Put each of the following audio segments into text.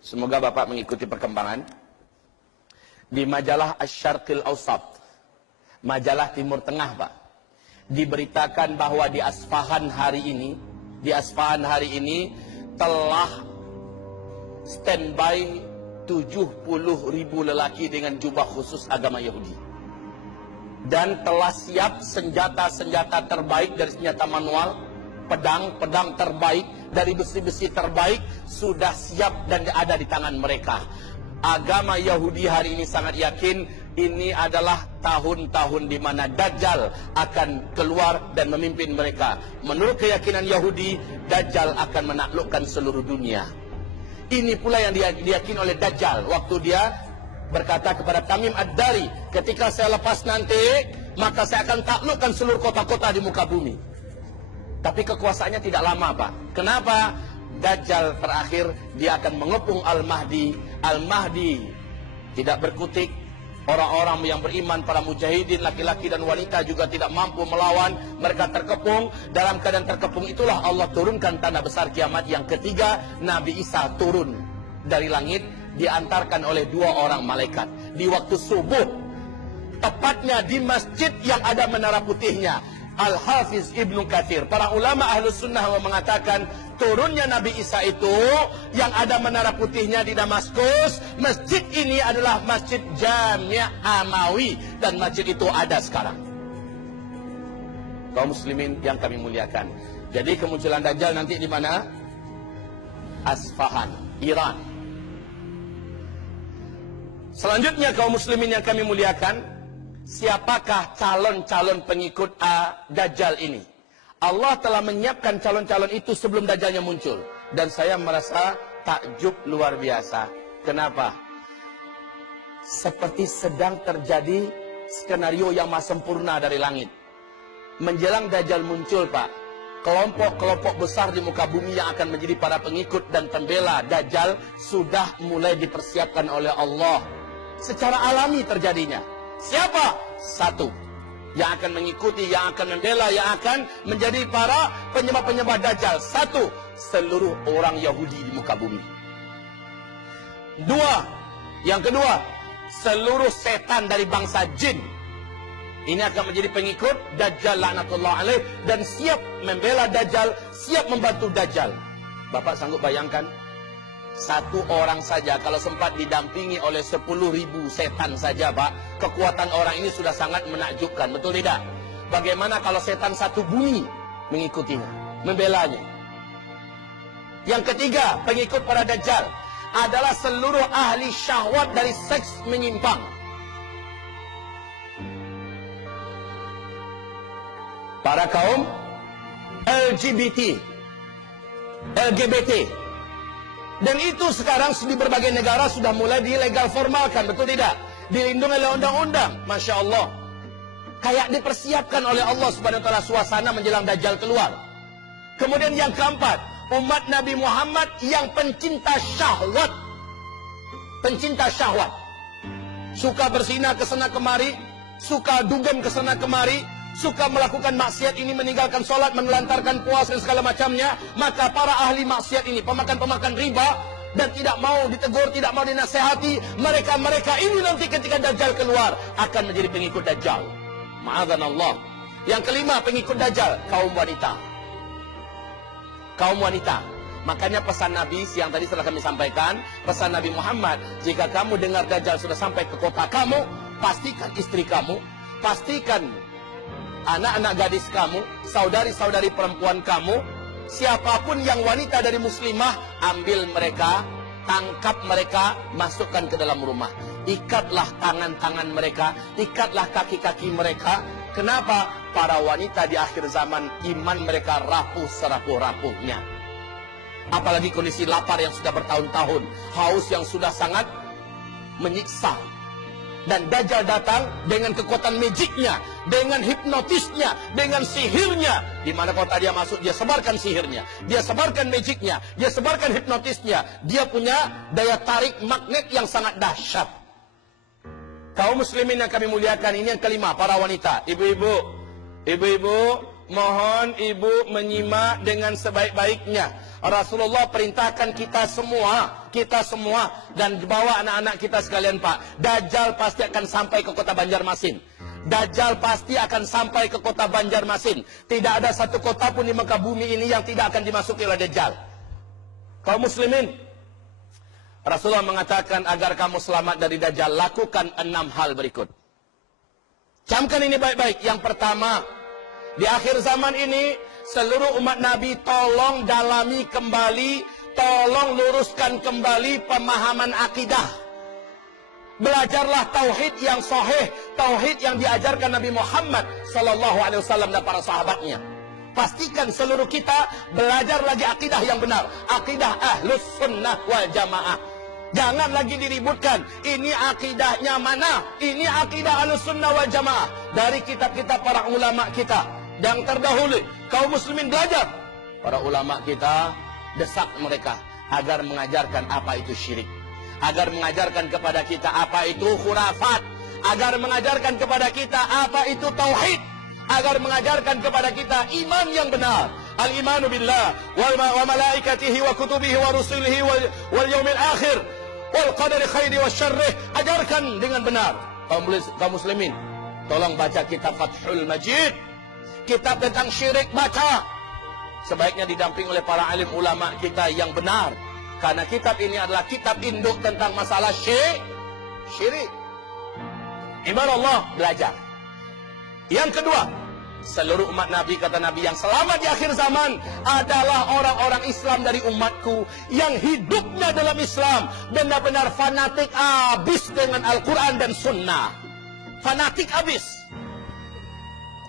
Semoga Bapak mengikuti perkembangan. Di majalah Asy-Syarqil Awsat, majalah Timur Tengah, Pak, diberitakan bahwa di Asfahan hari ini telah standby 70.000 lelaki dengan jubah khusus agama Yahudi. Dan telah siap senjata-senjata terbaik dari senjata manual, pedang terbaik dari besi-besi terbaik sudah siap dan ada di tangan mereka. Agama Yahudi hari ini sangat yakin ini adalah tahun-tahun di mana Dajjal akan keluar dan memimpin mereka. Menurut keyakinan Yahudi, Dajjal akan menaklukkan seluruh dunia. Ini pula yang diyakini oleh Dajjal waktu dia berkata kepada Tamim Ad-Dari, ketika saya lepas nanti, maka saya akan taklukkan seluruh kota-kota di muka bumi. Tapi kekuasaannya tidak lama, Pak. Kenapa? Dajjal terakhir dia akan mengepung Al-Mahdi. Al-Mahdi tidak berkutik. Orang-orang yang beriman, para mujahidin, laki-laki dan wanita juga tidak mampu melawan. Mereka terkepung. Dalam keadaan terkepung itulah Allah turunkan tanda besar kiamat yang ketiga. Nabi Isa turun dari langit, diantarkan oleh 2 orang malaikat di waktu subuh, tepatnya di masjid yang ada menara putihnya. Al-Hafiz Ibnu Katsir, para ulama Ahlus Sunnah mengatakan turunnya Nabi Isa itu yang ada menara putihnya di Damaskus. Masjid ini adalah Masjid Jami' Amawi, dan masjid itu ada sekarang. Kaum muslimin yang kami muliakan, jadi kemunculan Dajjal nanti di mana? Asfahan, Iran. Selanjutnya kaum muslimin yang kami muliakan, siapakah calon-calon pengikut Dajjal ini? Allah telah menyiapkan calon-calon itu sebelum Dajjalnya muncul. Dan saya merasa takjub luar biasa. Kenapa? Seperti sedang terjadi skenario yang maha sempurna dari langit. Menjelang Dajjal muncul, Pak, kelompok-kelompok besar di muka bumi yang akan menjadi para pengikut dan pembela Dajjal sudah mulai dipersiapkan oleh Allah. Secara alami terjadinya. Siapa? Satu yang akan mengikuti, yang akan membela, yang akan menjadi para penyembah-penyembah Dajjal. Satu, seluruh orang Yahudi di muka bumi. Yang kedua, seluruh setan dari bangsa jin. Ini akan menjadi pengikut Dajjal laknatullah alaih dan siap membela Dajjal, siap membantu Dajjal. Bapak sanggup bayangkan? Satu orang saja kalau sempat didampingi oleh 10.000 setan saja, Pak, kekuatan orang ini sudah sangat menakjubkan, betul tidak? Bagaimana kalau setan satu bumi mengikutinya, membelanya? Yang ketiga, pengikut para Dajjal adalah seluruh ahli syahwat dari seks menyimpang. Para kaum LGBT. Dan itu sekarang di berbagai negara sudah mulai dilegal formalkan, betul tidak? Dilindungi oleh undang-undang, Masya Allah. Kayak dipersiapkan oleh Allah Subhanahu wa ta'ala suasana menjelang Dajjal keluar. Kemudian yang keempat, umat Nabi Muhammad yang pencinta syahwat. Pencinta syahwat. Suka berzina kesana kemari, suka dugem kesana kemari, suka melakukan maksiat ini, meninggalkan sholat, menelantarkan puasa dan segala macamnya. Maka para ahli maksiat ini, pemakan-pemakan riba, dan tidak mau ditegur, tidak mau dinasehati, mereka ini nanti ketika Dajjal keluar akan menjadi pengikut Dajjal. Ma'adzanallah. Yang kelima, pengikut Dajjal, kaum wanita. Kaum wanita. Makanya pesan Nabi siang tadi setelah kami sampaikan, pesan Nabi Muhammad, jika kamu dengar Dajjal sudah sampai ke kota kamu, pastikan istri kamu, pastikan anak-anak gadis kamu, saudari-saudari perempuan kamu, siapapun yang wanita dari muslimah, ambil mereka, tangkap mereka, masukkan ke dalam rumah. Ikatlah tangan-tangan mereka, ikatlah kaki-kaki mereka. Kenapa? Para wanita di akhir zaman, iman mereka rapuh serapuh-rapuhnya. Apalagi kondisi lapar yang sudah bertahun-tahun, haus yang sudah sangat menyiksa. Dan Dajjal datang dengan kekuatan magicnya, dengan hipnotisnya, dengan sihirnya. Di mana kota dia masuk, dia sebarkan sihirnya, dia sebarkan magicnya, dia sebarkan hipnotisnya. Dia punya daya tarik magnet yang sangat dahsyat. Kaum muslimin yang kami muliakan, ini yang kelima, para wanita. Ibu-ibu, mohon ibu menyimak dengan sebaik-baiknya. Rasulullah perintahkan kita semua dan bawa anak-anak kita sekalian, Pak. Dajjal pasti akan sampai ke kota Banjarmasin. Dajjal pasti akan sampai ke kota Banjarmasin. Tidak ada satu kota pun di muka bumi ini yang tidak akan dimasuki oleh Dajjal. Kaum muslimin, Rasulullah mengatakan agar kamu selamat dari Dajjal, lakukan 6 hal berikut. Camkan ini baik-baik. Yang pertama, di akhir zaman ini seluruh umat Nabi tolong dalami kembali, tolong luruskan kembali pemahaman akidah. Belajarlah tauhid yang sahih, tauhid yang diajarkan Nabi Muhammad SAW dan para sahabatnya. Pastikan seluruh kita belajar lagi akidah yang benar, akidah Ahlus Sunnah wal Jamaah. Jangan lagi diributkan, ini akidahnya mana? Ini akidah Ahlus Sunnah wal Jamaah dari kitab-kitab para ulama kita yang terdahulu. Kaum muslimin belajar. Para ulama kita, desak mereka agar mengajarkan apa itu syirik, agar mengajarkan kepada kita apa itu khurafat, agar mengajarkan kepada kita apa itu tauhid, agar mengajarkan kepada kita iman yang benar. Al-imanu billah wa malaikatihi wa kutubihi wa rusulihi wal yaumil akhir wal qadari khairi wa syarrih. Ajarkan dengan benar. Kaum muslimin, tolong baca kitab Fathul Majid. Kitab tentang syirik baca. Sebaiknya didamping oleh para alim ulama kita yang benar. Karena kitab ini adalah kitab induk tentang masalah syirik. Iman Allah, belajar. Yang kedua, seluruh umat Nabi, kata Nabi, yang selamat di akhir zaman adalah orang-orang Islam dari umatku yang hidupnya dalam Islam benar-benar fanatik habis dengan Al-Quran dan Sunnah. Fanatik habis.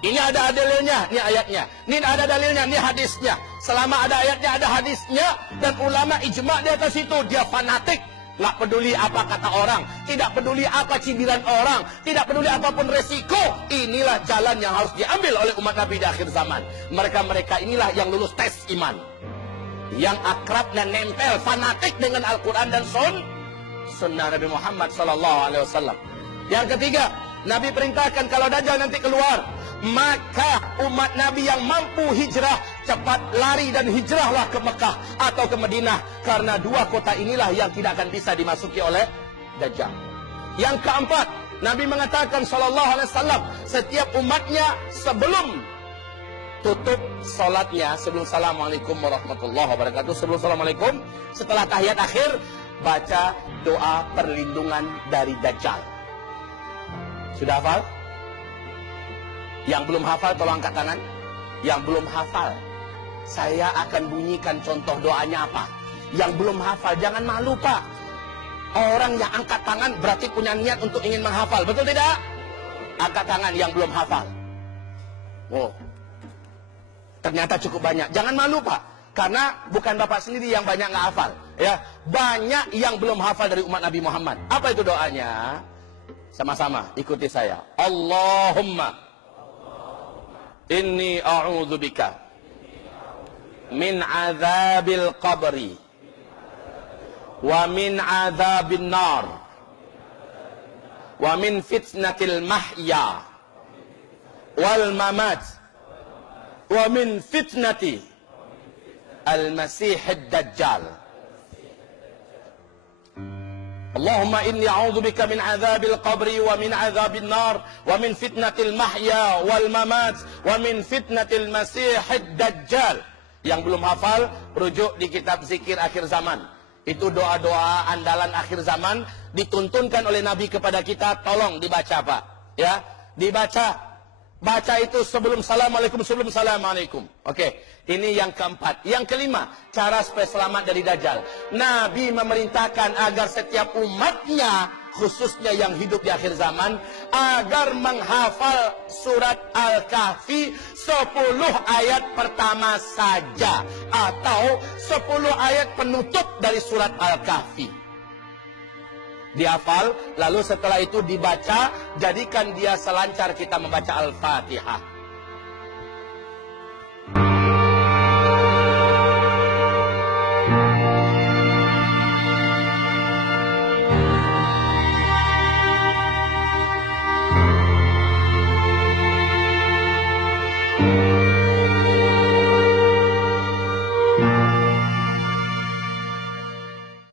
Ini ada dalilnya, ini ayatnya. Ini ada dalilnya, ini hadisnya. Selama ada ayatnya, ada hadisnya, dan ulama ijma di atas itu, dia fanatik. Nggak peduli apa kata orang, tidak peduli apa cibiran orang, tidak peduli apapun resiko. Inilah jalan yang harus diambil oleh umat Nabi di akhir zaman. Mereka-mereka inilah yang lulus tes iman, yang akrab dan nempel, fanatik dengan Al-Quran dan Sunnah Nabi Muhammad SAW. Yang ketiga, Nabi perintahkan kalau Dajjal nanti keluar, maka umat Nabi yang mampu hijrah cepat lari dan hijrahlah ke Mekah atau ke Madinah, karena 2 kota inilah yang tidak akan bisa dimasuki oleh Dajjal. Yang keempat, Nabi mengatakan SAW, setiap umatnya sebelum tutup salatnya, sebelum Assalamualaikum warahmatullahi wabarakatuh, sebelum Assalamualaikum, setelah tahiyat akhir, baca doa perlindungan dari Dajjal. Sudah hafal? Yang belum hafal tolong angkat tangan. Yang belum hafal, saya akan bunyikan contoh doanya apa. Yang belum hafal jangan malu, Pak. Orang yang angkat tangan berarti punya niat untuk ingin menghafal, betul tidak? Angkat tangan yang belum hafal. Oh, ternyata cukup banyak. Jangan malu, Pak, karena bukan Bapak sendiri yang banyak nggak hafal, ya. Banyak yang belum hafal dari umat Nabi Muhammad. Apa itu doanya? Sama-sama ikuti saya. Allahumma inni a'udzubika min azabil qabri wa min azabin nar wa min fitnatil mahya wal mamat wa min fitnati al-masihid dajjal. Allahumma inni a'udzubika min azabil qabri wa min azabin nar wa min fitnatil mahya wal mamat wa min fitnatil masihid dajjal. Yang belum hafal, rujuk di kitab zikir akhir zaman. Itu doa-doa andalan akhir zaman dituntunkan oleh Nabi kepada kita, tolong dibaca, Pak. Ya, dibaca. Baca itu sebelum Assalamualaikum, sebelum Assalamualaikum. Oke, ini yang keempat. Yang kelima, cara supaya selamat dari Dajjal. Nabi memerintahkan agar setiap umatnya, khususnya yang hidup di akhir zaman, agar menghafal surat Al-Kahfi 10 ayat pertama saja, atau 10 ayat penutup dari surat Al-Kahfi. Dihafal, lalu setelah itu dibaca, jadikan dia selancar kita membaca Al-Fatihah.